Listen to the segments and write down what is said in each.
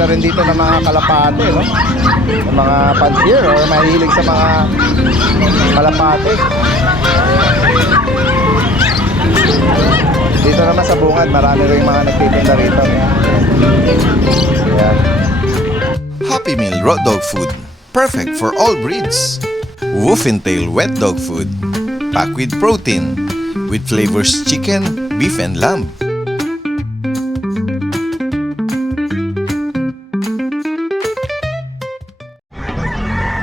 nagtitinda rin dito ng mga kalapate, no? Ng mga pansier or mahilig sa mga kalapate. Dito naman sa bungad, marami rin mga nagtitinda rito. Ayan. Happy Meal Raw Dog Food. Perfect for all breeds. Wolfentail Wet Dog Food. Packed with protein. With flavors chicken, beef, and lamb.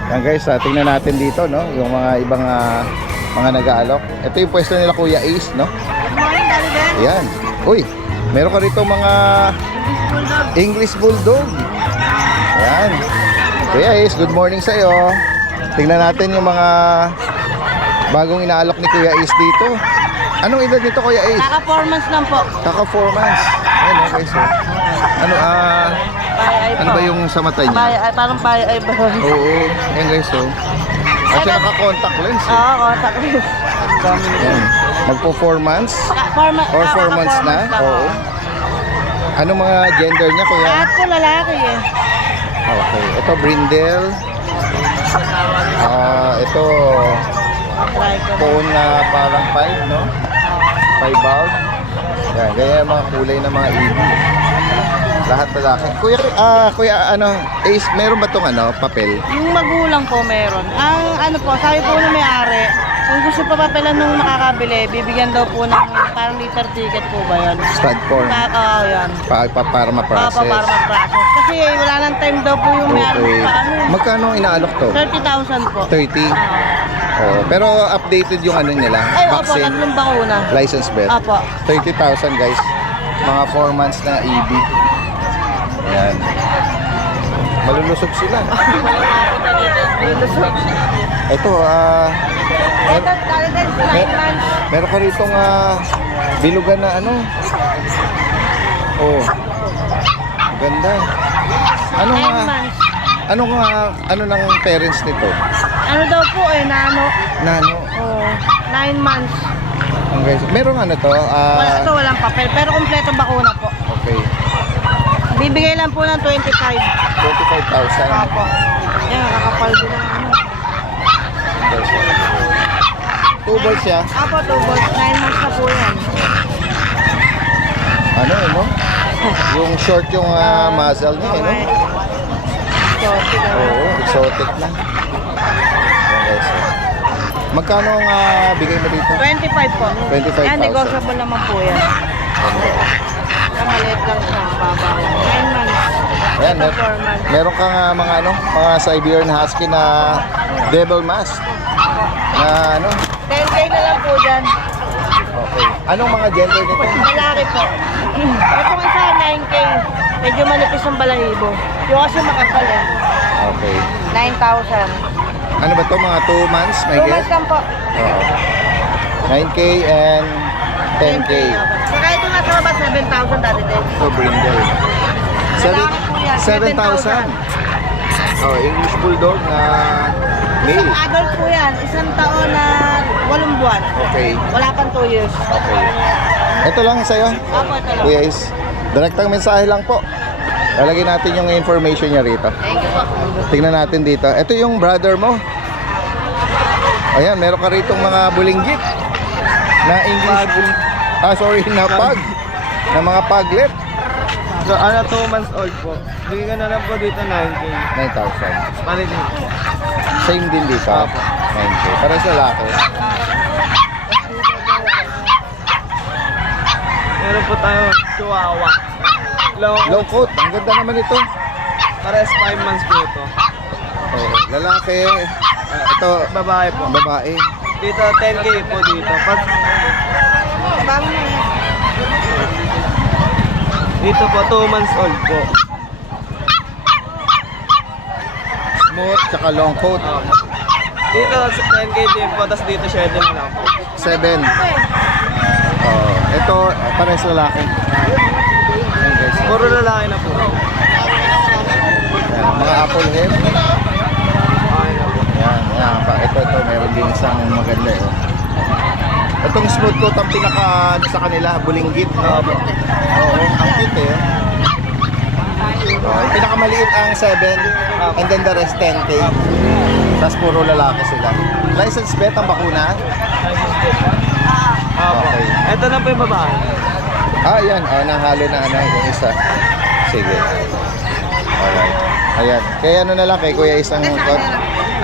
Yan guys, tingnan natin dito, no? Yung mga ibang mga nag-aalok. Ito yung pwesto nila Kuya Ace, no? Ayan. Uy, meron ka rito mga English Bulldog. Ayan. Kuya Ace, good morning sa'yo. Tingnan natin yung mga bagong inaalok ni Kuya Ace dito. Anong edad nito, Kuya Ace? Kaka 4 months lang po. Kaka 4 months. Ayan, okay, so. Ano, ano ba yung sa mata niya? Parang pay-eye ba? Oo. Ayan guys, so. Kasi naka-contact lens. Oo, contact lens. Ayan. Magpo 4 months? Or 4 months na? Oo. Anong mga gender niya, Kuya? Lahat po lalaki eh. Okay. Ito, brindle. Ito, phone na parang 5, no? 5 bulb. Yan, ganyan yung mga kulay ng mga EB. Lahat lalaki. Kuya, ano, Ace, meron ba tong ano, papel? Yung magulang po meron. Ang ano po, sabi po na may-ari, kung gusto pa papelan nung makakabili, bibigyan daw po ng parang liter ticket po ba yun? Stud form. Oo, yan. Para ma-process. Para ma-process. Kasi wala nang time daw po yung may-ari Okay. pa ano. Magkano ang inaalok to? 30,000 po. 30? Oh, pero updated yung ano nila, Ay, opo, vaccine, tatlong bakuna. license bet. Opo. 30,000 guys. Mga 4 months na EB. Ayan. Malulusog sila. Ito, Ito, talagang 9 months. meron ka ritong bilugan na ano. Oh. Ganda. Ano 9 nga, months. ano ng parents nito? Ano daw po eh, nano? Nano. Oh, 9 months. Ang guys, meron ano to? Wala to, walang papel. Pero kompleto bakuna po. Okay. Bibigay lang po ng 25. 25,000. Opo. Yan, kakapal din ang ano. 2 balls siya. Opo, 2 balls. 9 months na po yan. Ano, no? Yung short yung muzzle niya, no? So, Oo, exotic na. Ayan, guys. Magkano ang bigay mo dito? 25 po. 25,000. Yan, negotiable naman po yan. Maliit lang siya, baba. 9 months. Ayan, Ito, 4 months. meron kang mga ano, mga Siberian Husky na devil mask. Na ano? 10K na lang po dyan. Okay. Anong mga gender nito? Malaki po. Ito nga sa 9K. Medyo manipis ang balahibo. Yung kasi makapal eh. Okay. 9,000. Ano ba to? Mga 2 months? May 2 get? months lang po. Oo. 9K and 10K. Saka ito nga sa baba, 7,000 dati din. Ito, brindle. Lalaki po yan, 7,000. Oh, English Bulldog na male. Isang adult po yan. Isang taon na 8 buwan. Okay. Wala pang 2 years. Okay. Ito lang sa'yo. Opo, ito lang. Kuya Is, direktang mensahe lang po. Lalagay natin yung information niya rito. Thank you po. Tingnan natin dito. Ito yung brother mo. Ayan, meron ka ritong mga bulinggit na English na pag. Na mga paglet. So, 2 months old po. Bigyan na lang po dito 9K. 9,000. Pare din. Same din dito. 9K. Parang sa lalaki. Meron po tayo Chihuahua. Low coat. Ang ganda naman ito. Pares 5 months po ito. Oh, lalaki. Ito, Babae po. babae. Dito 10K po dito. Pag dito po 2 months old po. Smooth, tsaka long coat. Dito 10K din po. Tapos dito 7 na lang po. 7. Oh, ito, parang sa lalaki. Ayan, guys. Puro lalaki na po. Ayan, mga apple head. Okay na po. Ayan, ito, meron din isang maganda eh. Itong smooth coat ang pinaka ano sa kanila, bulinggit. Oo, ang cute eh. Yung pinakamaliit ang 7, and then the rest 10K. Tapos puro lalaki sila. License bet ang bakuna? Okay. Ito na po yung babae. Yan. Nahalo na yung isa. Sige. Alright. Ayan. Kaya ano na lang kay Kuya isang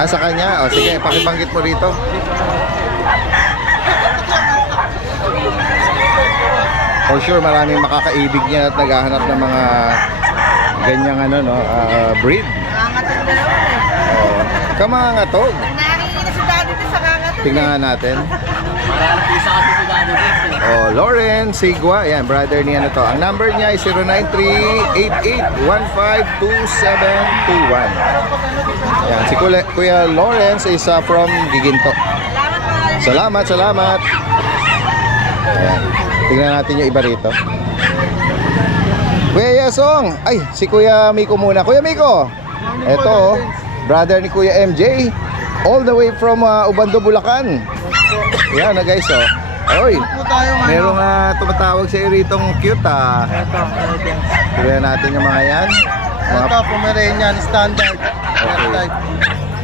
sa kanya. Sige, pakibanggit mo rito. For sure, maraming makakaibig niya at naghahanap ng mga ganyang breed. Nangangatog na naman eh. Oh. Kamangatog. Nakikita si daddy din sa kangatog. Tingnan nga natin. Mararapisa kasi si daddy din. Lauren Sigua, yan, brother niya to. Ang number niya ay 093-8815-2721. Yan, si Kuya Lawrence is from Giginto. Salamat. Ayan. Tingnan natin yung iba rito. Kuya Yasong, si Kuya Miko muna. Kuya Miko, eto, brother ni Kuya MJ, all the way from Ubando, Bulacan. Yan guys, Oy, merong tumatawag sa ritong cute Ito. Tignan natin yung mga yan. Ito, Pomeranian, standard. Okay.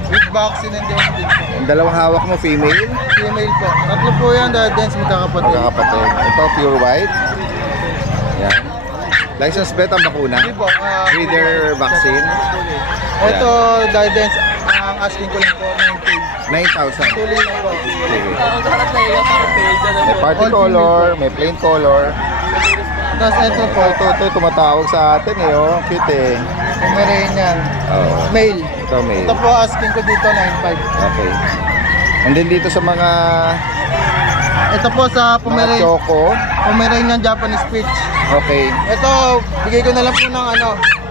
With vaccine and everything. Ang dalawang hawak mo, female, Female po. Tatlo po yan, dahil dance magkakapatid. magkakapatid. Ito, pure white. Yan. License bet ang bakuna. Hindi po. Breeder vaccine. Ito, dahil dance, ang asking ko lang po, 9,000. Tuloy lang po. Sige. May party color, may plain color. Tapos ito po, Ito, tumatawag sa atin cute Pomeranian. Oh. Male. Ito, may. Ito po, asking ko dito, 9.5. Okay. And then dito sa mga Ito po sa choco. Pomeranian Japanese Spitz. Okay. Ito, bigay ko na lang po ng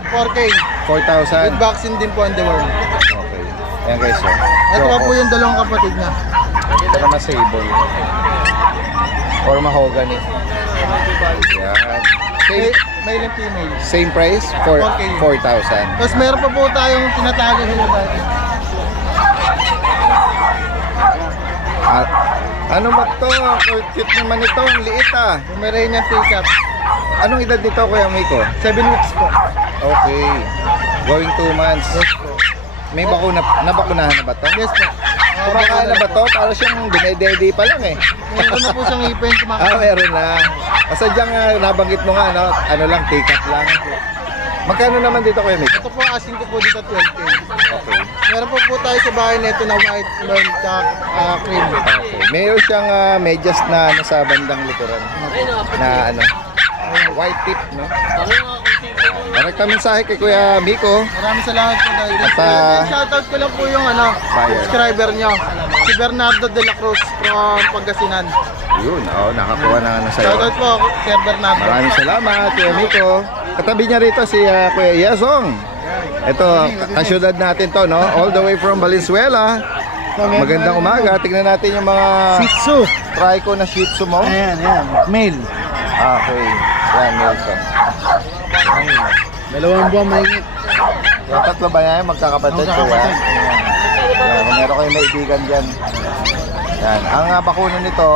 4K. 4,000. With vaccine din po on the world. Okay. Ayan guys, Ito pa po yung dalawang kapatid niya. Ito naman sable. Or mahogany. Yan. Male and female. Same price for 4,000. Tapos meron pa po tayong tinatago sila dati. Ano ba to? Cute naman ito. Ang liit Pomeranian teacup. Anong edad nito, Kuya Miko? 7 weeks po. Okay. Going 2 months. Yes po. May nabakunahan na ba to? Yes po. Kumakain na ba to? Para siyang dinedede pa lang Meron na po siyang ipin. Meron na. Sadyang nabanggit mo nga, ano lang, take up lang. Magkano naman dito, Kuya Miko? Ito po, asking ko po dito 12K. Okay. Meron po tayo sa bahay nito na white milk cream. Okay. Mayroon siyang medyas na sa bandang likuran. Na white tip, no? Direkta mensahe kay Kuya Miko. Maraming salamat po dahil shoutout ko lang po yung subscriber nyo. Si Bernardo de la Cruz from Pangasinan. Yun, nakakuha na sa'yo. Shoutout po, Sir Bernardo. Maraming salamat, Kuya Miko. Katabi niya rito si Kuya Yasong. Ito, kasyudad natin to, no? All the way from Valenzuela. Magandang umaga. Tignan natin yung mga Shih Tzu. trico na Shih Tzu mo. Ayan. Male. Okay. Yan, Nelson. Dalawang buwan mahigit. Yung tatlo ba yan? Magkakapatid ko yan? Yan, kung meron kayong naibigan dyan. Yan. Ang bakuna nito,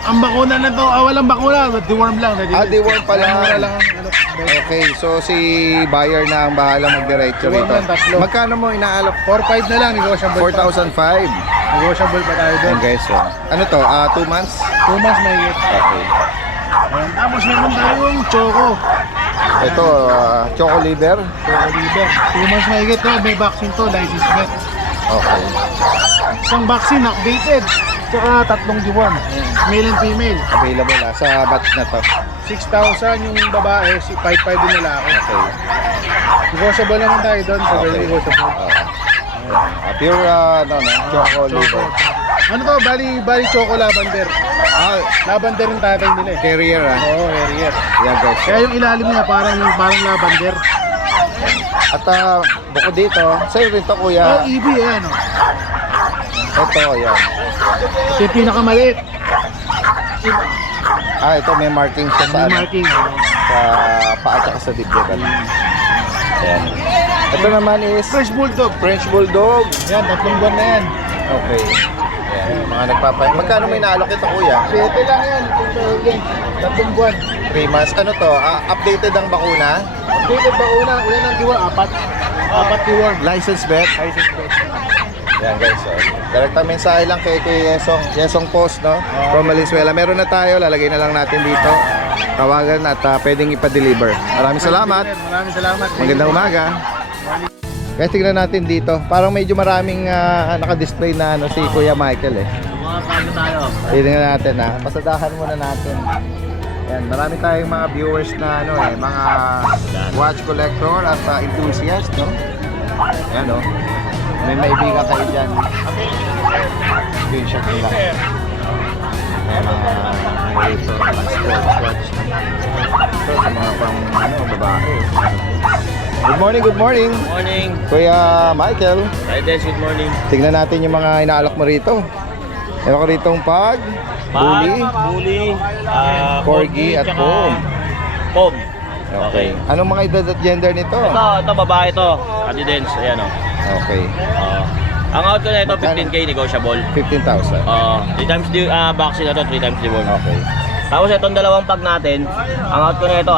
Ang bakuna na to, walang bakuna, deworm lang. deworm pala. Mura lang ang Okay, so si buyer na ang bahala magdiretso Deworm rito. lang, tatlo. Magkano mo inaalok? 4-5 na lang, negotiable 4,00005. Negotiable pa tayo doon. Yan guys, Ano to? 2 months? 2 months mahigit. Okay. Ayan. Tapos meron tayong choco. Ito, choco liver. Choco liver. 2 months mahigit to, may vaccine to, license bet. Okay. Isang vaccine, updated. Tsaka 3 deworm. Male and female. Available sa batch na to. 6,000 yung babae, 5,500 yung lalaki. Okay. Negotiable naman tayo doon, so very negotiable. Pure, choco liver. Ano to? Bali choco lavender. Lavender yung tatay nila eh. Carrier, Oo, Harrier. Yan guys. Kaya yung ilalim niya parang lavender. At bukod dito, sa'yo rin to, Kuya. EB yan. Ito, yan. Ito yung pinakamaliit. Ito may marking siya sa, May marking. sa paa at sa dibdib. Yan. Ito naman is Fresh Bulldog. French Bulldog. Yan, 3 buwan na yan. Okay. Ayan, mga nagpapay. Magkano may naalok ito, kuya? 7 lang yan. Tatlong buwan. 3 months. Ano to? Updated ang bakuna? Updated ba una? Ilan ang diwa? 4. 4 diwa. License bet? License plate. Yan guys, direkta mensahe lang kay Yesong Post, no? From Valenzuela. Meron na tayo, lalagay na lang natin dito. Tawagan at pwedeng ipa-deliver. Maraming salamat. Maraming salamat. Magandang umaga. Guys, tingnan natin dito. Parang medyo maraming naka-display na si Kuya Michael eh. Tingnan natin ha. Pasadahan muna natin. Yan, marami tayong mga viewers na mga watch collector at enthusiast, no? Yan, no? May maibigan kayo dyan. Screenshot nila. May mga rito, sports watch. Ito sa mga pang babae. Good morning, good morning. Morning. Kuya Michael. Hi Des, good morning. Tingnan natin yung mga inaalok mo rito. Meron ko ritong bully, corgi at tsaka pom. Pom. Okay. Anong mga edad at gender nito? Ito babae to. Adidens, ayan o. Okay. Ang out ko na ito, 15K negotiable. 15,000. 3 times the vaccine na to, 3 times the work. Okay. Tapos itong dalawang pag natin, ang out ko na ito,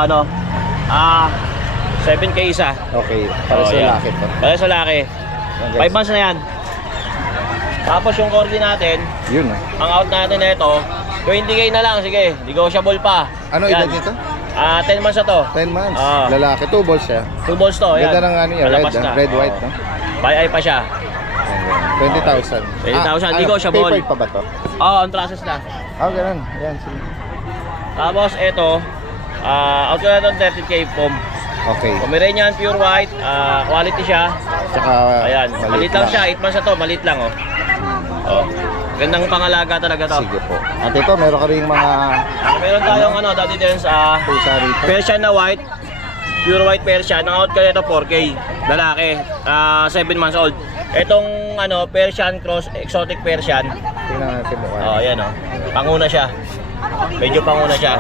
7K isa. Okay. Para sa yan. lalaki to. Para sa lalaki. 5 months na yan. Tapos yung corgi natin, Yun. ang out natin na ito, 20K na lang, sige, negotiable pa. Ano Yan. edad nito? 10 months na to. 10 months. Ah. Lalaki. 2 balls siya. 2 balls to, yan. Ganda ng ano niya, Palabas red, na. red, white, no? By eye pa siya. 20,000. 20,000, di ko siya ball. Papered pa ba to? On process na. Ganun. Ayan. Sige. Tapos ito, out ko na ito 30K pom. Okay. Pomeranian pure white, quality siya. Tsaka Ayan, maliit lang siya, 8 months na to, maliit lang oh. Oh. Gandang pangalaga talaga to. Sige po. At ito, meron ka rin mga Meron tayong Daddy Dens, pusa rito. Persian na white, pure white Persian. Ang out ko na ito 4K, lalaki, 7 months old. Itong Persian cross, exotic Persian. Tingnan natin mukha. Yan oh. Panguna siya. Medyo panguna siya.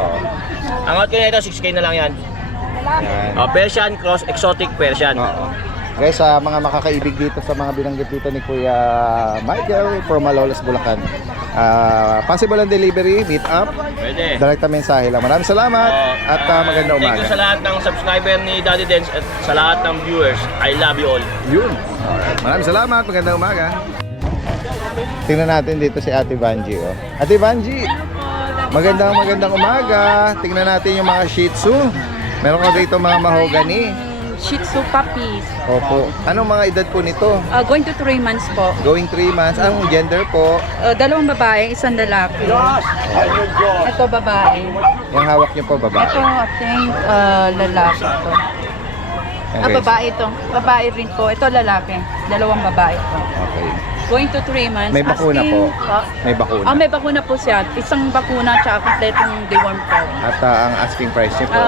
Ang out ko na ito 6K na lang yan. Yan. Persian cross, exotic Persian. Oo. Guys, mga makakaibig dito sa mga binanggit dito ni Kuya Michael from Malolos, Bulacan. Possible ang delivery, meet up, Pwede. direkta mensahe lang. Maraming salamat at magandang Thank you umaga. sa lahat ng subscriber ni Daddy Dens at sa lahat ng viewers. I love you all. Yun. Alright. Maraming salamat, magandang umaga. Tingnan natin dito si Ate Vanji. Oh. Ate Vanji, magandang umaga. Tingnan natin yung mga Shih Tzu. Meron ka dito mga mahogany. Shih Tzu puppies. Opo. Anong mga edad po nito? Going to 3 months po. Going 3 months. Anong gender po? 2 babae, 1 lalaki. Ito babae. Yung hawak niyo po, babae. Ito, I think, lalaki ito. Yan, guys. Babae ito. Babae rin po. Ito lalaki. 2 babae po. Okay. Going to 3 months. May bakuna po. May bakuna. May bakuna po siya. Isang bakuna tsaka kompletong deworm po. At ang asking price niyo po,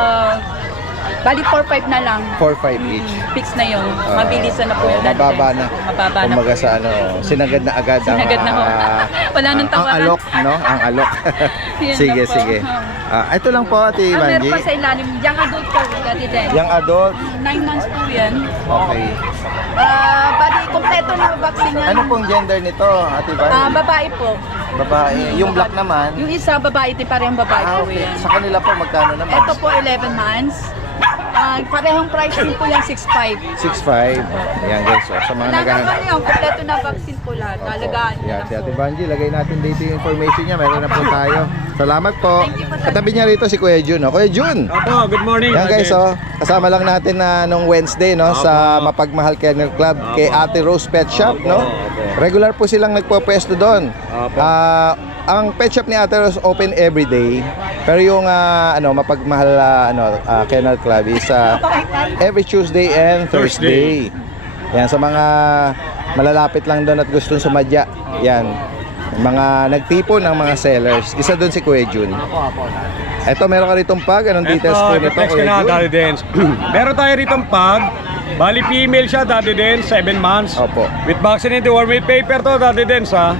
Bali 4-5 na lang. 4-5 each. Fix na yun. Mabilisan na po yung Mababa na. Mababa na Kumbaga po. sa sinagad na agad ang Sinagad na ho. Wala nang ang tawaran. alok, no? Ang alok. Yan Sige, na po. sige. Ito lang po, Ate Meron Vanji. pa sa ilalim. Young adult po, Daddy Den. Yung adult, 9 months po yan. okay. Bali, kompleto na yung vaccine yan. Ano pong gender nito, Ate Vanji? Babae po. Babae. Yung black naman. Yung isa, babae, ito parehong babae po Okay. yan. Sa kanila po, magkano naman? Ito po, 11 months. Parehong price din po yan, 6'5". 6'5". Ayan guys, sa mga Alagaan naghahanap. yun, kompleto na vaccine po lahat. Alagaan Yan, nyo si na Ate po. Vanji, lagay natin dito yung information niya. Meron na po tayo. Salamat po. Thank you po, Daddy. Katabi niya rito si Kuya Jun. Kuya Jun! Opo, good morning. Yan guys, kasama lang natin na nung Wednesday sa Mapagmahal Kennel Club kay Ate Rose Pet Shop, no? Regular po silang nagpo-pwesto doon. Ang pet shop ni Ate Rose open every day. Pero yung Mapagmahal Kennel Club is every Tuesday and Thursday. Yan, sa mga malalapit lang doon at gustong sumadya. Yan. Mga nagtipon ng mga sellers. Isa doon si Kuya Jun. Eto, meron ka ritong pag. Anong details po nito, text Kuya na, Jun? Daddy Dens. Meron tayo rito pag. Bali female siya, Daddy Dens, 7 months. Opo. With vaccine and deworm with paper to, Daddy Dens, ha.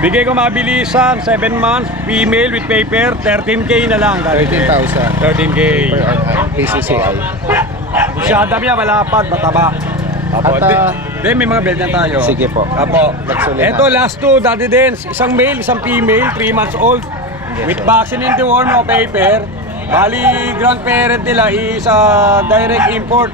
Bigay ko mabilisan, 7 months, female with paper, 13K na lang, Daddy Dens. 13,000 13K. per PCCI. Masyada niya, malapad, mataba. Opo, At Then may mga belt na tayo. Sige po. Apo. Nagsulit Ito, na. last two, Daddy Dance. Isang male, isang female, 3 months old. With vaccine in the worm, no paper. Bali, grandparent nila is direct import.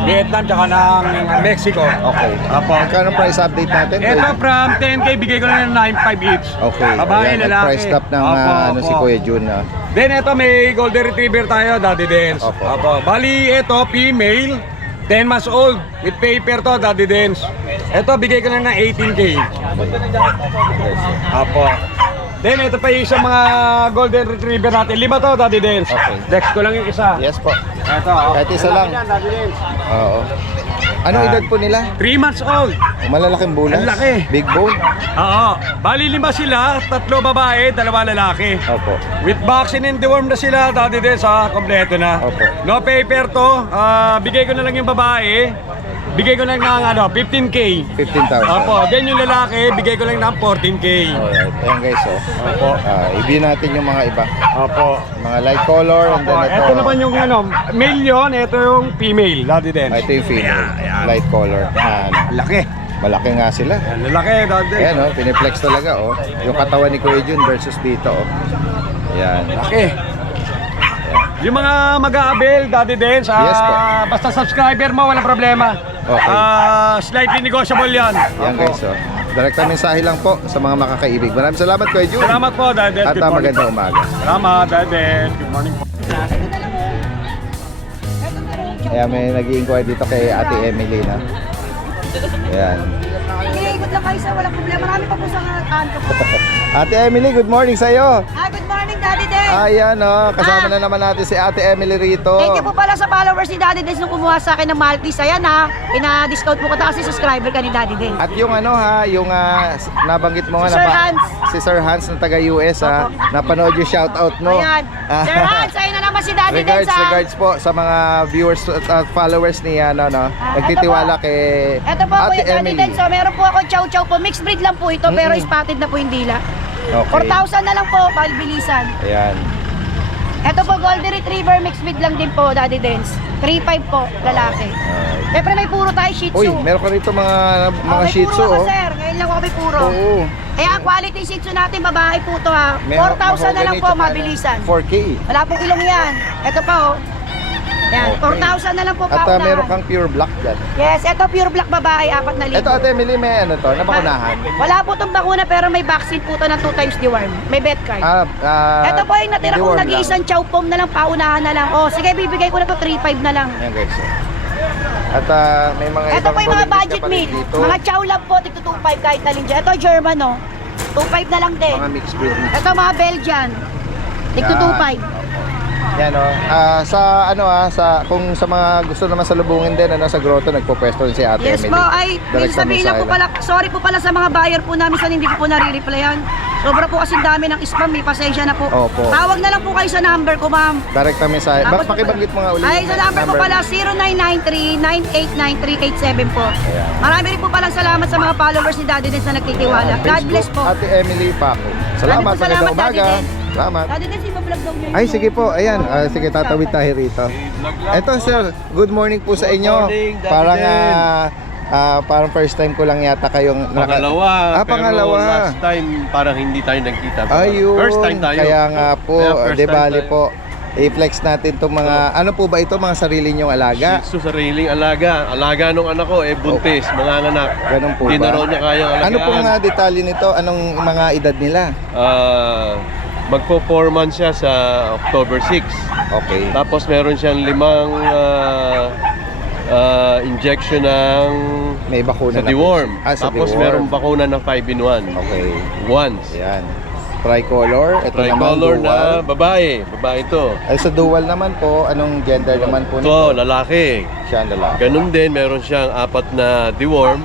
Vietnam, tsaka ng Mexico. Okay. Apo. Magkano price update natin? Ito from 10K, bigay ko na ng 9.5 each. Okay. Babae, Ayan, lalaki. price top ng Opo, si opo. Kuya Jun. Then ito may golden retriever tayo, Daddy Dance. Opo. Opo. Bali ito female, 10 months old with paper to, Daddy Dance. Ito bigay ko na ng 18K. Opo. Then ito pa yung isang mga golden retriever natin. 5 to, Daddy Dance. Okay. Dex ko lang yung isa. Yes po. Ito. Kahit isa lang. Yan, Daddy Dance. Oo. Anong edad po nila? 3 months old. Malalaking bulas? Ang laki. Big bone? Oo. Bali 5 sila, 3 babae, 2 lalaki. Opo. With vaccine and deworm na sila, Daddy Dance ha, kompleto na. Opo. No paper to, bigay ko na lang yung babae, bigay ko lang ng 15K. 15,000. Opo, then yung lalaki, bigay ko lang ng 14K. Alright. Ayan guys, oh. Opo. I-view natin yung mga iba. Opo. Mga light color and then ito. Ito naman yung male yun, ito yung female, Daddy Dance. Ito yung female. Ayan. Light color. Laki. Malaki nga sila. Ayan, lalaki, Daddy. Ayan oh, piniplex talaga oh. Yung katawan ni Kuya Jun versus dito oh. Ayan. Laki. Yung mga mag-aabel, Daddy Dance, Yes po. basta subscriber mo, walang problema. Okay. Slightly negotiable yan. Ayan Opo. guys oh. Direkta mensahe lang po sa mga makakaibig. Maraming salamat Kuya Jun. Salamat po, Daddy. At Good morning magandang po. umaga. Salamat, Daddy. Good morning po. Ayan, may nag-i-inquire dito kay Ate Emily na. Ayan. Ikot lang kayo sir, walang problema. Marami pa po sa kanto po. Ate Emily, good morning sa'yo. Good morning Daddy Des. Ayan oh, kasama na naman natin si Ate Emily rito. Thank you po pala sa followers ni Daddy Des nung kumuha sa akin ng Maltese. Ayan ha, ina-discount po ko kasi subscriber ka ni Daddy Des. At yung yung nabanggit mo nga Si Sir na Hans. si Sir Hans ng taga US napanood yung shoutout mo. Ayan. Sir Hans, ayun na naman si Daddy Des ha. Regards po sa mga viewers at followers ni nagtitiwala kay Ito po po Ate yung Daddy Emily. Des. So meron po ako chow chow po. Mixed breed lang po ito pero spotted na po yung dila. Okay. 4,000 na lang po, pagbilisan. Ayan. Ito po, Golden Retriever, mixed breed lang din po, Daddy Dance. 3.5 po, lalaki. Siyempre may puro tayo Shih Tzu. Uy, meron ka rito mga may Shih Tzu puro ako, oh. sir. Ngayon lang ako may puro. Oo. Kaya quality Shih Tzu natin, babae po to ha. 4,000 na lang po, mabilisan. 4K. Wala pong ilong yan. Ito pa oh. Yan, Okay. 4,000 na lang po At paunahan. meron kang pure black dyan. Yes, ito pure black babae, 4,000. Ito Ate Emily, may nabakunahan. Wala po itong bakuna pero may vaccine po to ng 2 times deworm. May vet card. Ito po yung natira kong deworm nag-iisang chow pom na lang, paunahan na lang. Oh, sige, bibigay ko na to 3.5 na lang. Ayan guys. At may mga Ito ibang po yung mga Golden budget ka pa rin meat. dito. Mga chow lab po, tigto 2.5 kahit alin dyan. Ito German oh. 2.5 na lang din. Mga mixed breed. Ito mga Belgian. Tigto Yan. 2.5. Yan oh. Sa kung sa mga gusto naman salubungin din sa grotto nagpo-pwesto din si Ate Yes Emily. po, ay may Direct sabihin lang po mensahe pala, sorry po pala sa mga buyer po namin sa hindi ko po nare-replyan. Sobra po kasi dami ng spam, may pasensya na po. Opo. Tawag na lang po kayo sa number ko, ma'am. Direct na mensahe. Tapos- Pakibanggit mo nga ulit. Ay, sa number ko pala, 0993-989387 po. Marami rin po palang salamat sa mga followers ni Daddy Dance na nagtitiwala. God bless po. Ate Emily Paco. Salamat, Maraming magandang salamat, Daddy umaga. Den. Salamat. Daddy Dance, iba-vlog daw niya. Ay, sige po. Ayan. Sige, tatawid tayo rito. Eto, sir. Good morning po sa inyo. morning, Daddy Parang, Den. parang first time ko lang yata kayong... Pangalawa, pangalawa. pero last time parang hindi tayo nagkita. Ayun. First time tayo. Kaya nga po, Kaya first di time bali tayo. po. I-flex natin itong mga... Ano po ba ito? Mga sarili nyong alaga? Shih Tzu, sariling alaga. Alaga nung anak ko, buntis, mga anak. Ganun po Hindi na ba? raw niya kayang alagaan. Ano pong detalye nito? Anong mga edad nila? Magpo 4 months siya sa October 6. Okay. Tapos meron siyang 5 injection ng May bakuna sa deworm. Sa Tapos deworm. meron bakuna ng 5-in-1. Okay. Once. Ayan. Tricolor. Ito Tricolor naman, na dual. babae. Babae to. Ay, sa dual naman po, anong gender naman po Ito, lalaki. Siya ang lalaki. Ganun din, meron siyang 4 na deworm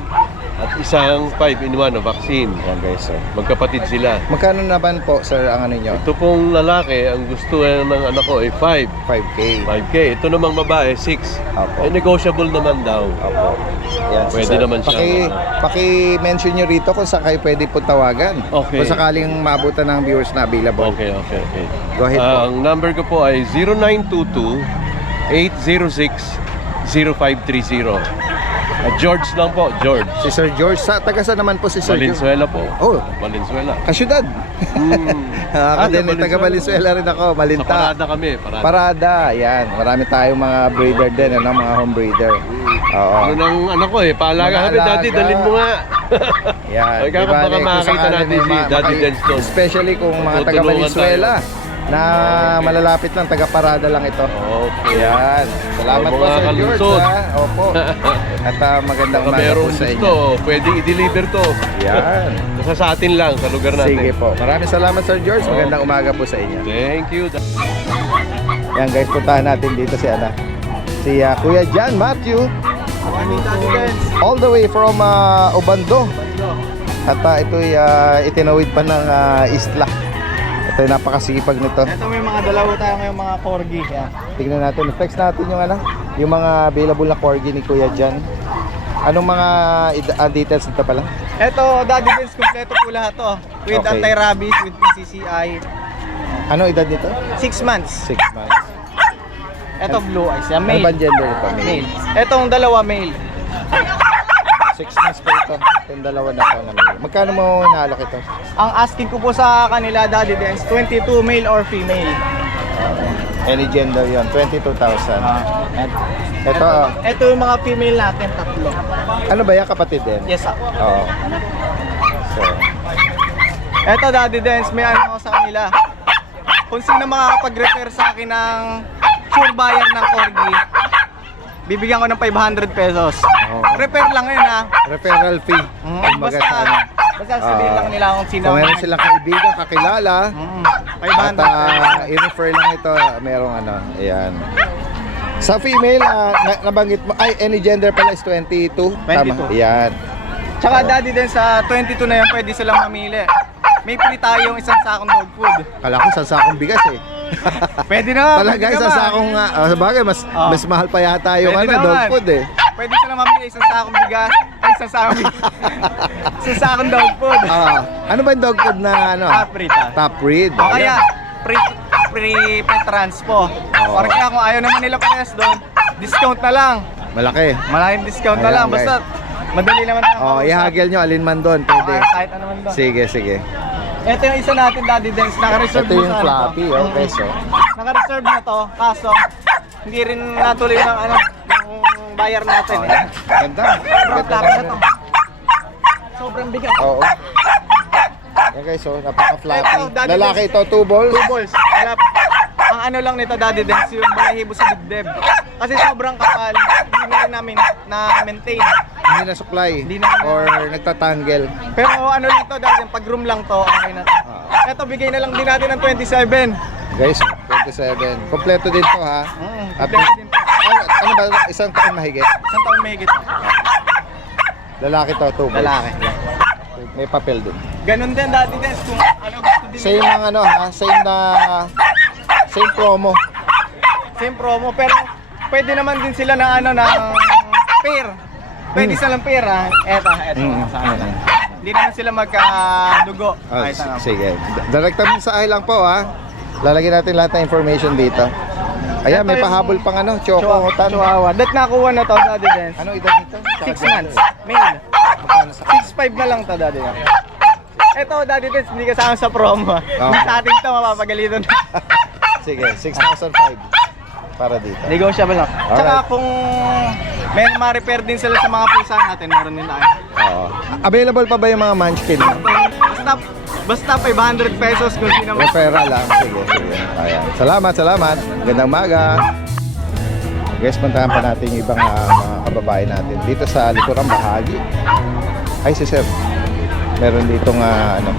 at isang 5-in-1 na vaccine. Ayan guys, sir. Magkapatid sila. Magkano naman po, sir, ang ano nyo? Ito pong lalaki, ang gusto ng anak ko ay 5. 5K. 5K. Ito namang babae, 6. Opo. Eh, negotiable naman daw. Opo. Yan, Pwede sir. naman siya. Paki-mention nyo rito kung saan kayo pwede po tawagan. Okay. Kung sakaling maabutan ng viewers na available. Okay. Go ahead po. Ang number ko po ay 0922-806-0530. George lang po, George. Si Sir George. Taga saan naman po si Sir George? Valenzuela po. Oh, Valenzuela. kasyudad. Taga Valenzuela rin ako, Sa Malinta. parada kami, parada. Parada, yan. Marami tayong mga breeder din, ano, mga home breeder. Oo. Yun ang ano ko paalaga kami, Mga Daddy, alaga. dalhin mo nga. Yan. Ay, baka Bale, kung makakita sakali natin may si Daddy Dance doon. Especially kung mga taga Tutulungan Valenzuela na malalapit lang, taga Parada lang ito. Okay. Yan. Salamat Oh, po mga Sir George. kalusot. Ha? Opo. At magandang Baka umaga po merong sa gusto, inyo. pwedeng i-deliver to. Yan. Basta sa atin lang, sa lugar natin. Sige po. Maraming salamat Sir George. Magandang umaga po sa inyo. Thank you. Yan guys, puntahan natin dito si Kuya John Matthew. All the way from Obando. At ito'y itinawid pa ng isla. Ito'y napakasipag nito. Ito may mga dalawa tayo ngayong mga corgi. Yan. Tignan natin, flex natin yung mga available na corgi ni Kuya John. Anong mga details nito pala? Ito, Daddy Dance, kompleto po lahat to. With Okay. anti-rabies, with PCCI. Anong edad nito? 6 months. 6 months. Ito blue eyes. Yan, Ano male. bang gender ito? Male. Etong dalawa male. 6 months po ito. Yung dalawa na ito na male. Magkano mo naalok ito? Ang asking ko po sa kanila, Daddy Dance, 22 male or female. Any gender yon 22,000. Ito, Ito yung mga female natin, tatlo. ano ba yan, kapatid din? Yes, sir. Oo. So, Ito, Daddy Dance, may ano ako sa kanila. Kung sino makakapag-refer sa akin ng sure buyer ng corgi, bibigyan ko ng 500 pesos. Oo. Refer lang yun, ha? referral fee. Kumbaga Basta, sa ano. basta sabihin lang nila kung sino. Kung meron silang kaibigan, kakilala, 500 at i-refer lang ito, merong ano, ayan. Sa female, nabanggit mo, ay, any gender pala is 22. Tama, 22. ayan. Tsaka Daddy din sa 22 na yan, pwede silang mamili. May free tayong isang sakong dog food. Kala ko sa sakong bigas eh. Pwede na. Talaga pwede sa naman. sakong, sabagay, mas mahal pa yata yung Pwede dog naman. food eh. Pwede silang mamili isang sakong bigas. Ay, isang sakong bigas. Isang sakong dog food. Ano ba yung dog food na ano? Top breed, ah. Top breed. O kaya, free pet transpo. Or kaya kung ayaw naman nila parehas doon, discount na lang. Malaki. Malaking discount na Ayan, lang. Basta, madali naman na. Oh, ihagel nyo, alin man doon, pwede. Kahit ano man doon. Sige, sige. Ito yung isa natin, Daddy Dance. Naka-reserve Ito mo yung sa ano floppy, to. oh, peso. Naka-reserve na to, kaso hindi rin natuloy ng ano, yung buyer natin eh. Ganda. Sobrang Ganda floppy na na to. Sobrang bigat. Oo. Yan guys, so napaka-flappy. Ito, Daddy Lalaki Dance. ito, 2 balls. 2 balls. Ang ano lang nito, Daddy Dance, yung balahibo sa dibdib. Kasi sobrang kapal, hindi na rin namin na-maintain. Hindi na supply. Hindi na- Or nagtatangle. Pero ano lang to, Daddy, pag room lang to, okay na to. Ito, bigay na lang din natin ng 27. Guys, 27. Kompleto din to ha. At Kompleto din to. ano ba, isang taon mahigit? Isang taon may higit. Lalaki to, 2 balls. Lalaki. May papel din. Ganun din, Daddy Dance, kung ano gusto din Same nila. ang ano ha, same promo. Same promo, pero pwede naman din sila na ano na pair. Pwede silang pair, ha. Eto. Sa kanila. Hindi naman sila magkadugo. Oh, Kahit ano. sige. Direkta mensahe lang po ha. Lalagyan natin lahat ng information dito. Ayan, may Ito yung- pahabol pang ano, choco. Chihuahua. Dat nakuha na to, Daddy Dance. Ano edad nito? 6 months. Male. Magkano sa 6'5 na lang to, Daddy Dance. Eto, Daddy Dance, hindi kasama sa promo. Okay. Sa atin to, mapapagalitan. Sige, 6,500 para dito. Negotiable lang. Tsaka Alright. kung may ma-repair din sila sa mga pusa natin, meron din tayo. Oo. Available pa ba yung mga munchkin? Basta 500 pesos kung sino mo. Referral lang. Sige, sige. Ayan. Salamat, salamat. Gandang maga. Guys, puntahan pa natin yung ibang mga kababayan natin. Dito sa likurang bahagi. Ay, si Sir. Meron ditong ano,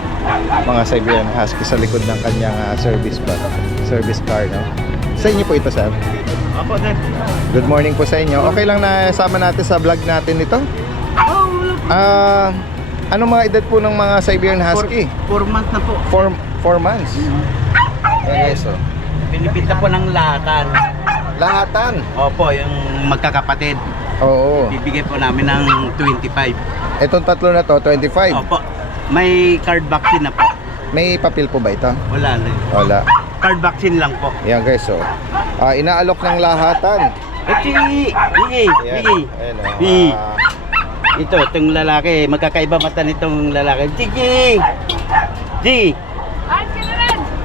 mga Siberian Husky sa likod ng kanyang service car. No? Sa inyo po ito, Sir? Apo, sir. Good morning po sa inyo. Okay lang na sama natin sa vlog natin ito? Anong mga edad po ng mga Siberian Husky? 4 months na po. 4 months. Ayan guys, oh. Pinipita po ng lahatan. Lahatan. Opo, yung magkakapatid. Oo. Bibigay po namin ng 25. Itong tatlo na to, 25. Opo. May card vaccine na po. May papel po ba ito? Wala na. Wala. Card vaccine lang po. Ayan guys, oh. Inaalok ng lahatan. Bigay! Ayan. Bigay! Ayan, oh. Bigay! Itong lalaki, magkakaiba mata nitong lalaki. Gigi! G!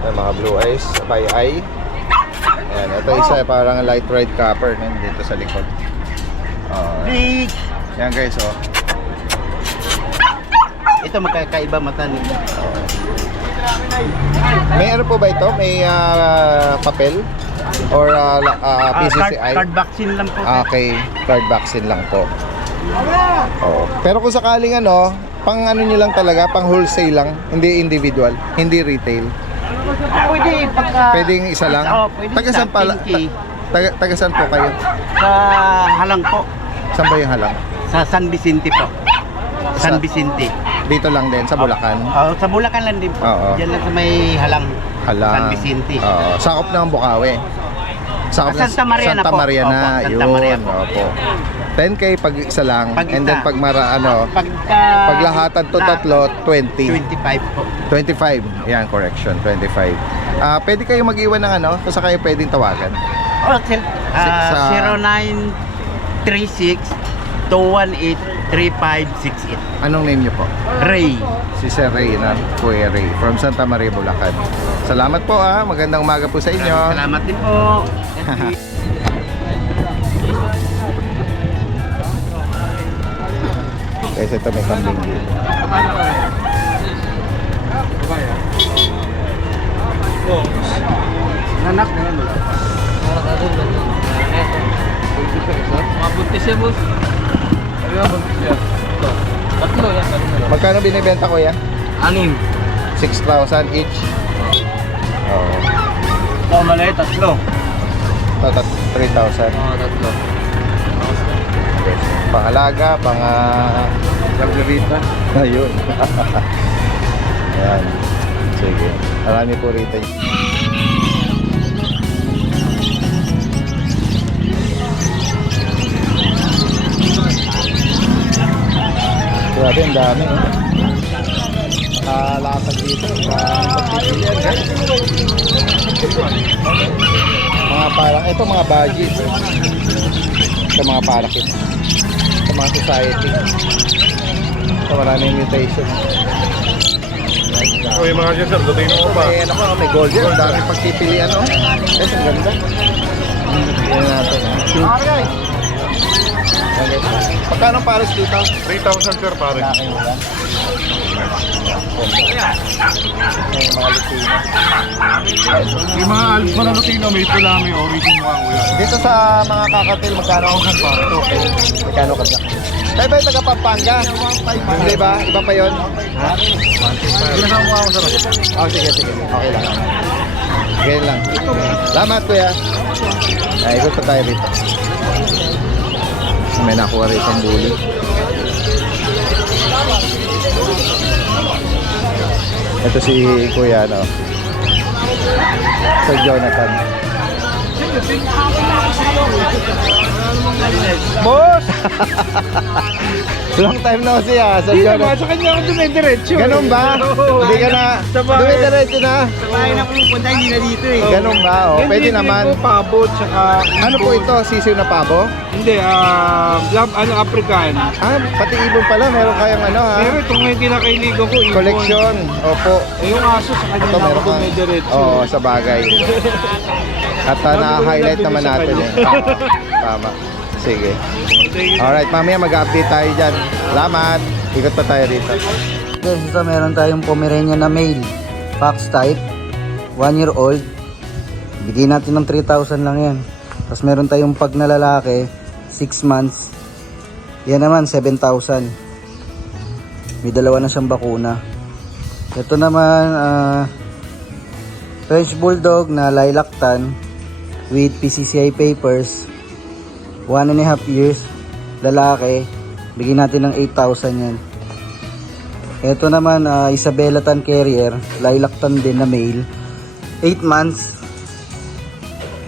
Ayan, mga blue eyes, sabay eye. Ayan, ito isa parang light red copper nandito sa likod. G! Yan guys, oh. Ito magkakaiba mata nito. May ano po ba ito? May papel? Or PCCI? Card vaccine lang po. Okay, card vaccine lang po. Oo. Pero kung sakaling ano, pang ano nyo lang talaga, pang wholesale lang, hindi individual, hindi retail. Pwede pagka... Pwedeng isa lang? Oo, pwede Tagasan isa, pala, 10K. tagasan po kayo? Sa Halang po. Saan ba yung halang? Sa San Vicente po. San Sa- Vicente. Dito lang din, sa Bulacan? Sa Bulacan lang din po. Oo. Diyan lang sa may Halang. Halang. San Vicente. Oo. Sakop ng Bukawi. Sakop ng Santa Maria na Santa po. Maria na. Opo, Santa Yun. Maria po. Opo. 10K pag isa lang. Pag And then isa. pag ano, Pagka... paglahatan to tatlo, 20. 25 po. 25. Yan, correction. 25. Pwede kayo mag-iwan ng ano, kung saan kayo pwedeng tawagan. Oh, Sa- 0936-218-3568. Anong name nyo po? Ray. Si Sir Ray na Kuya Ray from Santa Maria, Bulacan. Salamat po magandang umaga po sa inyo. Salamat din po. Guys, ito may kambing dito. Nanak na yan. Mabuntis siya, boss. Tatlo yan. Magkano binibenta ko ya? 6. 6,000 each. Oo. Oh, mali, tatlo. 3,000. Tatlo. Pangalaga, Margarita. Ayun. Ayan. Sige. Marami po rito. Grabe, ang dami. Nakalatag dito. Pagpipilian, guys. Mga parang, ito mga badges. Ito mga parakit. Ito mga society. Ito maraming mutation. Uy, mga sir, dutin mo pa. May ano ko, may gold yan. Ang dami pagpipilian, oh. Guys, ang ganda. Tingnan natin. Okay. Pagkano pares dito? 3,000 sir, pare. Laki mo lang. May mga Lutino. Yung mga alpha na Lutino, may pula, may origin mo ang ulan. Dito sa mga kakatil, magkano ako sa pare? Okay. Magkano ka dyan? Tayo ba yung taga Pampanga? Hindi ba? Iba pa yun? Ha? Ginagawa mo ako sir. Oh, sige. Okay lang. Ganyan lang. Salamat, kuya. Ay, ikot pa tayo dito. May nakuha rin isang bully. Ito si kuya, no? Sir Jonathan. Boss! Long time no see Sir Jonathan. Sa kanya ako dumidiretso. Ganun ba? Hindi ka na, dumidiretso na. Bahay na pumunta, hindi na dito eh. Ganun ba? O, pwede naman. Pabo, tsaka... Ano po ito? Sisiw na pabo? Hindi, African. Pati ibon pala. Meron kayang ano ha? Pero itong may kinakailigo ko, ibon. Collection. Opo. Eh, yung aso sa kanya Ito na meron ako kang... dumidiretso. Oo, sa bagay. At na-highlight naman natin eh. Oo, tama. Sige. Alright, mamaya mag-update tayo dyan. Salamat. Ikot pa tayo dito. Guys, ito meron tayong Pomeranian na male. Fox type. 1 year old. Bigyan natin ng 3,000 lang yan. Tapos meron tayong pag na lalaki. 6 months. Yan naman, 7,000. May dalawa na siyang bakuna. Ito naman, French Bulldog na lilac tan with PCCI papers. 1.5 years. Lalaki. Bigyan natin ng 8,000 yan. Ito naman, Isabela tan carrier. Lilac tan din na male. 8 months.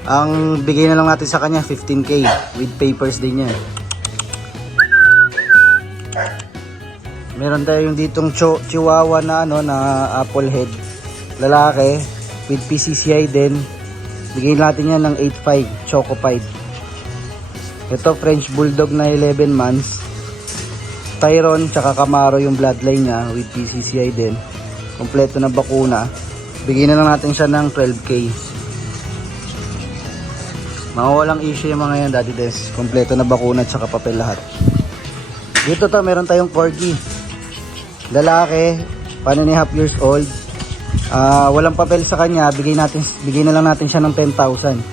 Ang bigay na lang natin sa kanya 15K with papers din yan. Meron tayong ditong chihuahua na na apple head. Lalaki with PCCI din. Bigay natin yan ng 8.5 choco pied. Ito French Bulldog na 11 months. Tyron tsaka Camaro yung bloodline niya with PCCI din. Kompleto na bakuna. Bigyan na lang natin siya ng 12K. Mga walang issue yung mga yan, Daddy Des. Kompleto na bakuna tsaka papel lahat. Dito meron tayong corgi. Lalaki, 1.5 years old. Walang papel sa kanya, bigay na lang natin siya ng 10,000.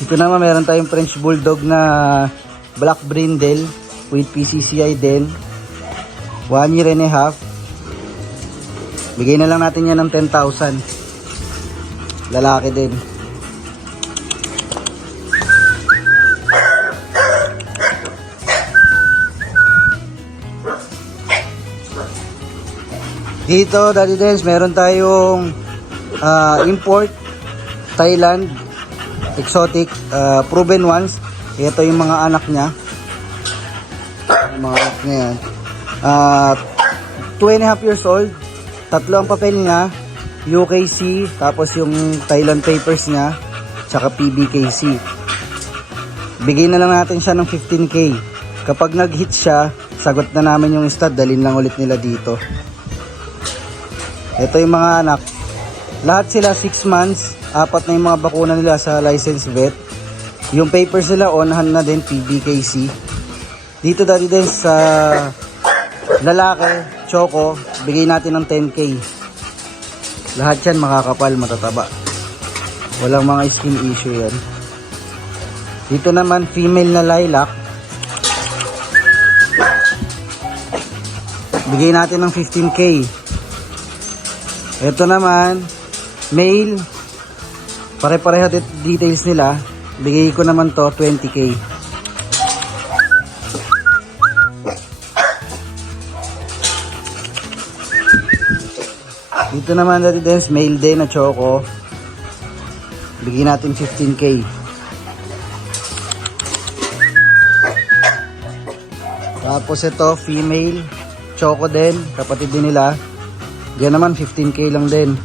Dito naman meron tayong French Bulldog na Black Brindle with PCCI din. 1 year and a half. Bigay na lang natin yan ng 10,000. Lalaki din. Dito, Daddy Dens, meron tayong import Thailand exotic proven ones. Ito yung mga anak niya. Yung mga anak niya yan. 2.5 years old. 3 ang papel niya. UKC, tapos yung Thailand papers niya, tsaka PBKC. Bigay na lang natin siya ng 15K. Kapag nag-hit siya, sagot na namin yung stud, dalhin lang ulit nila dito. Ito yung mga anak. Lahat sila 6 months, 4 na yung mga bakuna nila sa licensed vet. Yung papers nila on hand na din, PBKC. Dito Daddy din sa lalaki, Choco, bigay natin ng 10K. Lahat yan makakapal, matataba. Walang mga skin issue yan. Dito naman, female na lilac. Bigay natin ng 15K. Ito naman, male. Pare-pareho details nila. Bigay ko naman to 20K. Dito naman Daddy Dens, male din na Choco. Bigyan natin 15K. Tapos ito, female Choco din, kapatid din nila. Diyan naman 15K lang din.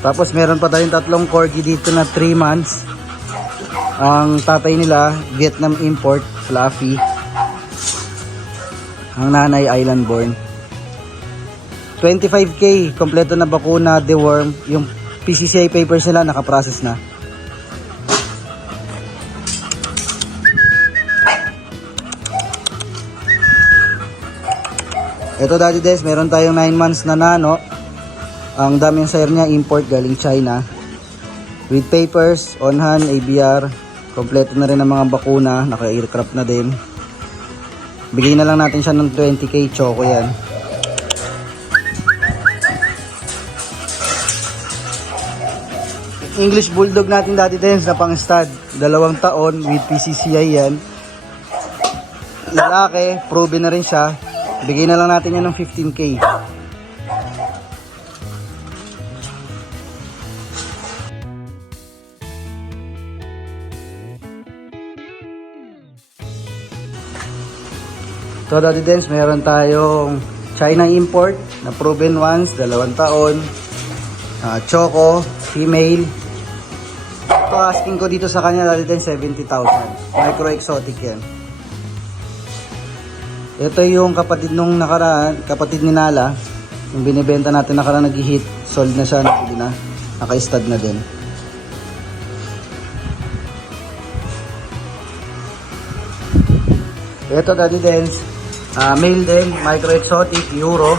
Tapos meron pa tayong 3 corgi dito na 3 months. Ang tatay nila, Vietnam import, fluffy. Ang nanay, island born. 25K, kompleto na bakuna, deworm. Yung PCCI papers nila nakaprocess na. Ito Daddy Des, meron tayong 9 months na nano. Ang daming sire niya, import galing China. With papers, on hand, ABR. Kompleto na rin ang mga bakuna, naka-aircraft na din. Bigay na lang natin siya ng 20K, Choco yan. English Bulldog natin Daddy Dens na pang stud, 2 taon with PCCI yan. Lalaki, proven na rin siya. Bigay na lang natin yan ng 15K. So Daddy Dens, meron tayong China import na proven ones, 2 taon. Choco, female. Ito asking ko dito sa kanya Daddy Dens, 70,000. Micro exotic yan. Ito yung kapatid nung nakaraan, kapatid ni Nala. Yung binibenta natin nakaraan, nag-hit. Sold na siya, nakili na. Naka-stud na din. Ito Daddy Dens, male din, micro exotic, Euro.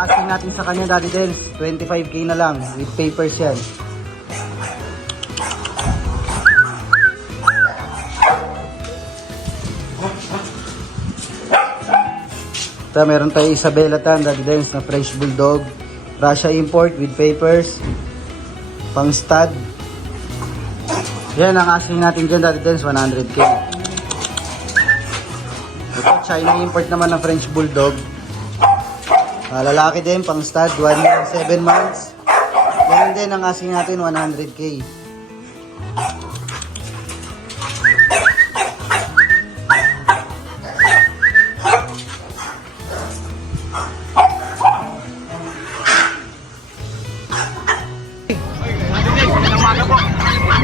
Asking natin sa kanya Daddy Dens, 25K na lang with papers yan. Ito, meron tayo Isabela Tan Daddy Dens na French Bulldog, Russia import with papers, pang stud. Yan ang asking natin dyan Daddy Dens, 100K. Ito China import naman ng French Bulldog. Lalaki din, pang stud, 1 year and 7 months. Yan din ang asking natin, 100K.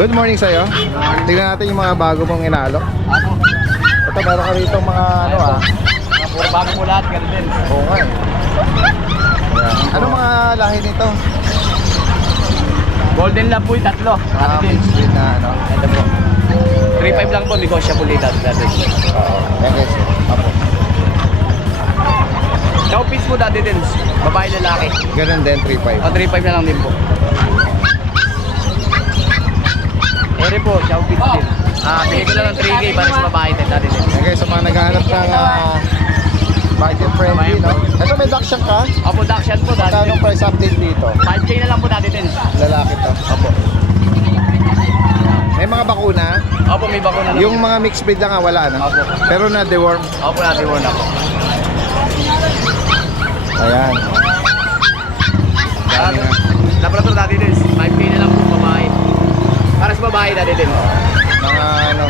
Good morning sa'yo. Tingnan natin yung mga bago mong inaalok. Ito, meron ka rito mga ano ah. Puro bago mo lahat, ganun din. Oo nga. Ayan. Ano mga lahi nito? Golden Lab po yung tatlo. Mixed breed na ano. Ito po. 3.5 lang po, negotiable dito. Oo. Ayan guys. Apo. Chow piece po dati din. Babae lalaki. Ganun din, 3.5. O 3.5 na lang din po. Ere po, chow piece din. Bigay ko lang ng 3K para sa babae din dati din. Ayan guys, sa mga naghahanap ng budget friendly, no? Ito may Dachshund ka? Opo, Dachshund po dati Magkano din. price update dito? 5K na lang po dati din. Lalaki to. Opo. May mga bakuna. Opo, may bakuna na. Yung mga mixed breed lang nga wala, no? Opo. Pero na deworm. Opo, natin mo na po. Ayan. Dami na. Labrador dati din. 5K na lang po babae. Para sa babae dati din. Mga ano,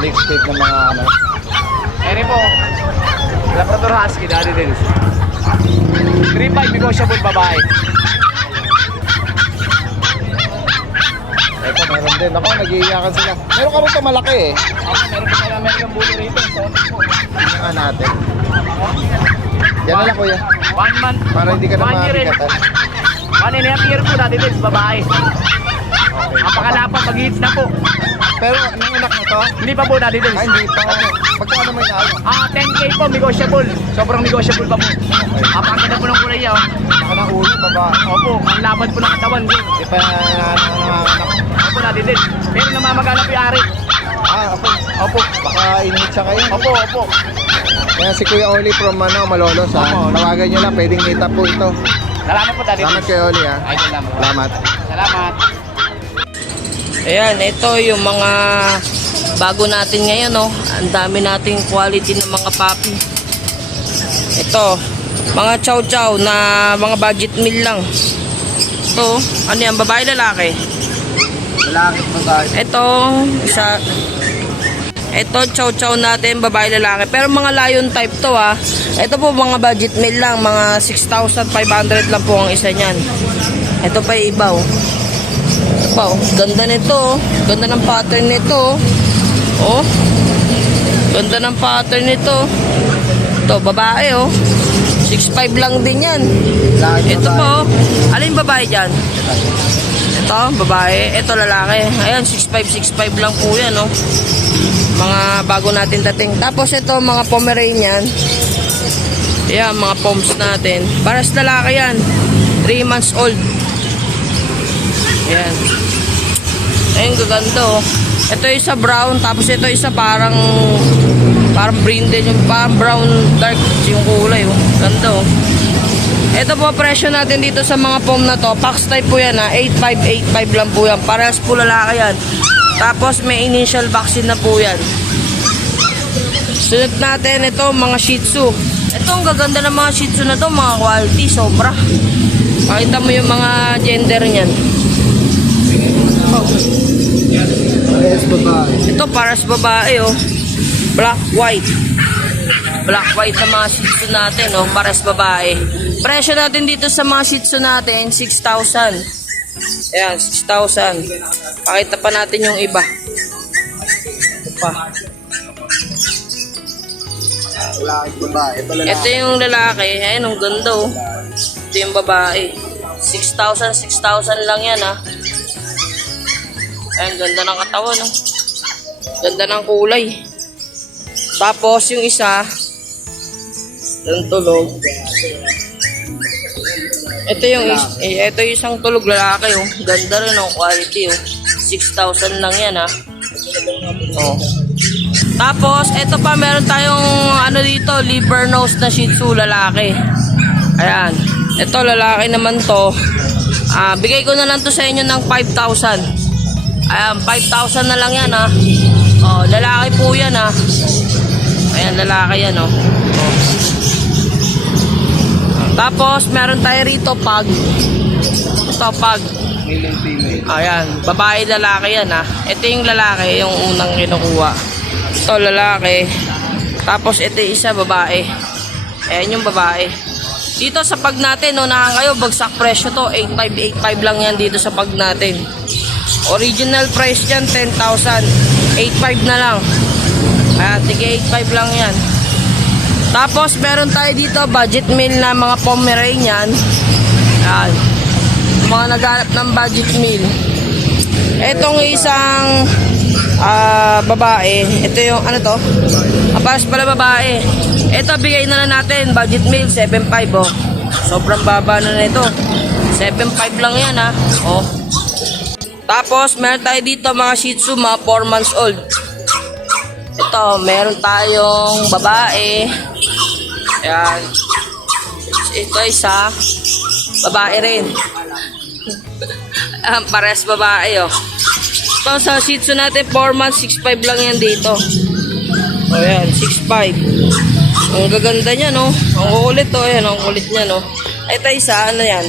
mixed breed na mga ano. Ere po. Labrador Husky dati din. 3.5 negotiable babae. Ito meron din. Ako, nag-iiyakan sila. Meron ka rito malaki eh. Meron po tayo American Bully rito. Tingnan nga natin. Yan na lang kuya. 1 month. Para hindi ka na 1 year and- mabigatan. 1.5 year po dati din sa babae. Ang pakalapang mag-hits na po. Pero yung anak na to, Hindi pa po dati din. ay hindi pa. Magkano mo inaalo? 10K po, negotiable. Sobrang negotiable pa po. Apakaganda po ng kulay niya. Ako na ulo, baba. Opo, ang laban po ng katawan. Di pa nanganganak. Opo, dati din. Pero namamagana po yung ari. Okay. Opo. Baka inhit siya kayo. Opo, opo. Kaya si Kuya Oli from Malolos ha. Opo. Tawagan nyo lang, pwedeng meet up po ito. Salamat po dati din. Salamat Kuya Oli ha. Idol naman. Salamat. Salamat. Ayan, ito yung mga bago natin ngayon, no? Ang dami nating quality ng mga puppy. Ito, mga chow-chow na mga budget meal lang. Ito, ano yan, babae lalaki? Lalaki babae. Ito, isa. Ito, chow-chow natin, babae lalaki. Pero mga lion type to, ha. Ito po, mga budget meal lang. Mga 6,500 lang po ang isa niyan. Ito pa yung iba, oh. Wow, ganda nito, oh. Ganda ng pattern nito, oh. Ganda ng pattern nito. Ito, babae, oh. 6'5 lang din yan. Ito po, alin babae dyan? Ito, babae. Ito, lalaki. Ayan, 6'5 lang po yan, oh. Mga bago natin dating. Tapos ito, mga Pomeranian. Ayan, mga Poms natin. Paras lalaki yan. 3 months old. Ayan. Ayun, gaganda, oh. Ito isa brown, tapos ito isa parang brindle, yung parang brown dark yung kulay, oh. Ganda, oh. Ito po, presyo natin dito sa mga pom na to. Pax type po yan, ha. 8.5 lang po yan. Parehas po lalaki yan. Tapos may initial vaccine na po yan. Sunod natin, ito, mga Shih Tzu. Ito, ang gaganda ng mga Shih Tzu na to, mga quality, sobra. Pakita mo yung mga gender niyan. Parehas babae. Ito paras babae, oh. Black white. Black white na mga Shih Tzu natin, oh. Paras babae. Presyo natin dito sa mga Shih Tzu natin 6,000. Ayan, 6,000. Pakita pa natin yung iba. Ito pa. Lalaki babae. Ito lalaki. Ito yung lalaki. Ayan, ang ganda, oh. Ito yung babae. 6,000 lang yan, ha. Ayan, ganda ng katawan, no? Ganda ng kulay. Tapos, yung isa, yung tulog. Ito yung isang tulog lalaki, oh. Ganda rin, oh, quality, oh. 6,000 lang yan, ha. Oh. Tapos, ito pa, meron tayong, ano dito, liver nose na Shih Tzu lalaki. Ayan. Ito, lalaki naman to. Bigay ko na lang to sa inyo ng 5,000. Ayan, 5,000 na lang yan, ha. Oh, lalaki po yan, ha. Ayan, lalaki yan, oh. Tapos, meron tayo rito pag. Ito, pag. Male and female. Ayan, babae, lalaki yan, ha. Ito yung lalaki, yung unang kinukuha. Ito, lalaki. Tapos, ito yung isa, babae. Ayan yung babae. Dito sa pag natin, unahan kayo, bagsak presyo to. 8.5 lang yan dito sa pag natin. Original price dyan, 10,000. 8,500 na lang. Ayan, tige 8,500 lang yan. Tapos meron tayo dito budget meal na mga Pomeranian. Ayan. Mga naghanap ng budget meal. Etong isang babae. Ito yung ano to? Pares pala babae. Ito bigay na lang natin. Budget meal 7,500 oh. Sobrang baba na nito. 7,500 lang yan ha. Oh. Tapos meron tayo dito mga Shih Tzu, mga 4 months old. Ito, meron tayong babae. Ayan. Ito isa. Babae rin. Pares babae oh. Ito sa Shih Tzu natin 4 months, 6,500 lang yan dito. O yan, 6,500. Ang gaganda niya no. Ang kulit oh. Ayan, ang kulit niya no. Ito isa, ano yan?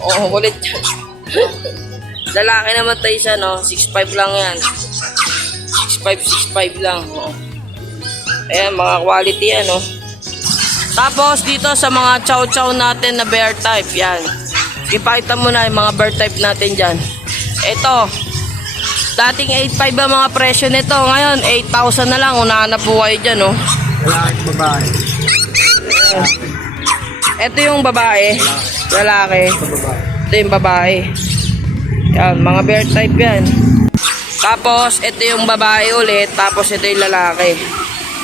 Oo, kulit yan. Lalaki naman tayo siya no. 6,500 lang yan. 6,500 lang. Oo. Ayan, mga quality yan no. Tapos dito sa mga chow chow natin na bear type, yan. Ipakita mo na yung mga bear type natin dyan. Ito, dating 8,500 ang mga presyo nito. Ngayon, 8,000 na lang. Unahan na po kayo dyan, no? Ito yung babae. Lalaki. Ito yung babae. Yan, mga bear type yan. Tapos, ito yung babae ulit. Tapos, ito yung lalaki.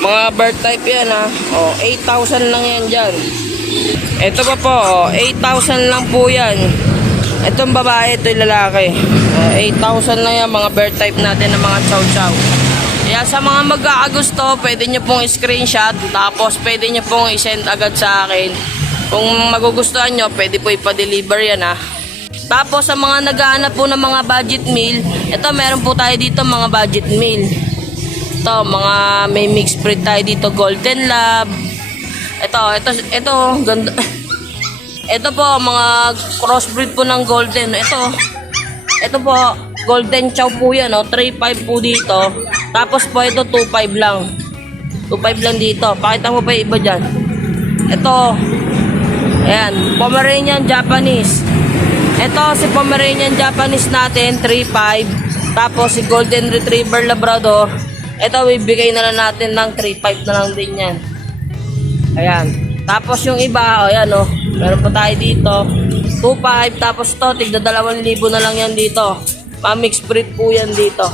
Mga bear type yan, ha. O, 8,000 lang yan dyan. Ito pa po, 8,000 lang po yan. Itong babae, ito yung lalaki. 8,000 lang yan, mga bear type natin ng mga chow chow. Kaya sa mga magkakagusto, pwede nyo pong screenshot. Tapos pwede nyo pong isend agad sa akin. Kung magugustuhan nyo, pwede po ipa-deliver yan ha. Tapos sa mga naghahanap po ng mga budget meal, ito meron po tayo dito mga budget meal. Ito, mga may mixed breed tayo dito, Golden Lab. Ito, ganda. Ito po, mga crossbreed po ng golden. Ito po, golden chow po yan, 3,500 po dito. Tapos po ito, 2,500 lang. 2,500 lang dito. Pakita mo pa yung iba dyan. Ito, ayan, Pomeranian Japanese. Ito, si Pomeranian Japanese natin, 3,500. Tapos si Golden Retriever Labrador, ito, bibigay na lang natin ng 3,500 na lang din yan. Ayan. Tapos yung iba, ayan meron pa tayo dito. 2,500. Tapos to, tigda 2,000 na lang yan dito. Pa-mix breed po yan dito.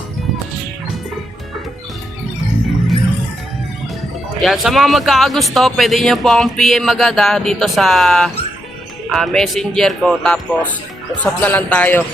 Yan. Sa mga magkakagusto, pwede nyo po akong PM agad dito sa messenger ko. Tapos, usap na lang tayo.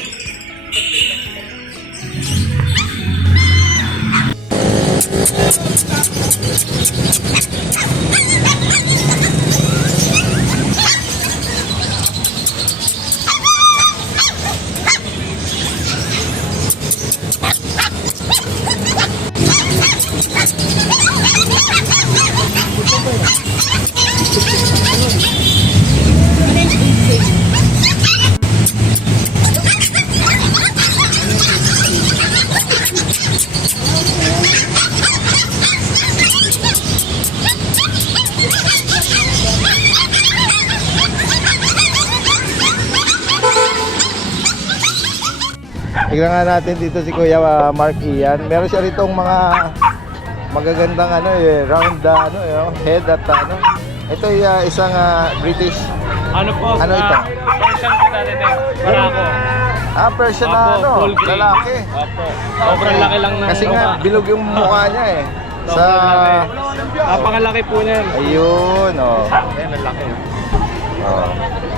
Tignan nga natin dito si Kuya Mark Ian. Meron siya ritong mga magagandang round head at Ito ay isang British. Ano po? Ano ito? Persian po natin Barako. Persian na full green. lalaki. Opo. Sobrang laki lang ng Kasi nga bilog yung mukha niya eh. Sa napakalaki po niyan. ayun Ayan, ang laki.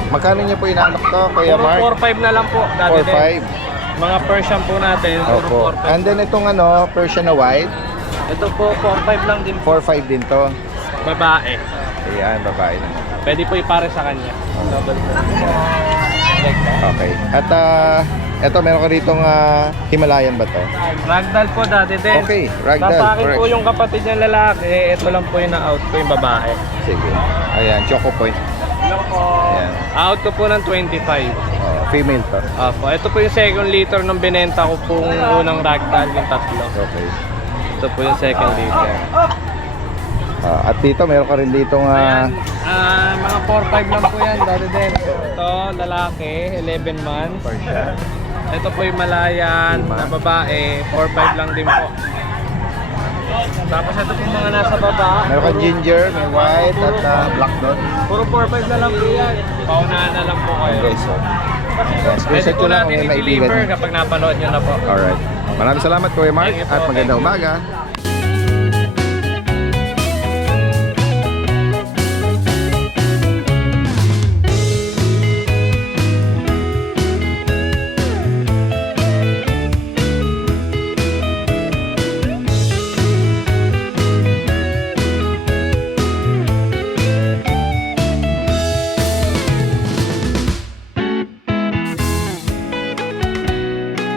Magkano niya po inaanok to, Kuya Mark? 4,500 na lang po. 4,500. Mga Persian po natin. Opo. And then itong Persian na white, Ito po, 4,500 lang din po. 4,500 din to. Babae. Ayan, babae naman. Pwede po ipare sa kanya. Double po. Okay. At eto meron ka ditong Himalayan ba to? Ragdoll po dati din. Okay, ragdoll, Sa akin correct. po yung kapatid niya lalaki. Ito lang po yung na-out ko yung babae. Sige. Ayan, Choco Point. Ayan. Out ko po ng 25. Female to. Opo. Ito po yung second liter nung binenta ko pong unang ragdoll, yung tatlo. Okay. Ito po yung second liter. At dito, meron ka rin dito Mga 4-5 lang po yan, Daddy Den. Ito, lalaki, 11 months. Ito po yung Malayan na babae, 4-5 lang din po. Tapos ito po mga nasa baba. meron ka ginger, may white, at black dot. Puro 4-5 na lang po yan. Paunahan na lang po kayo. Okay, so. Pwede Screenshot po ko lang natin kung may i-deliver naibigan. kapag napanood nyo na po. Alright. Maraming salamat, Kuya Mark, Thank you po, at magandang thank you. umaga.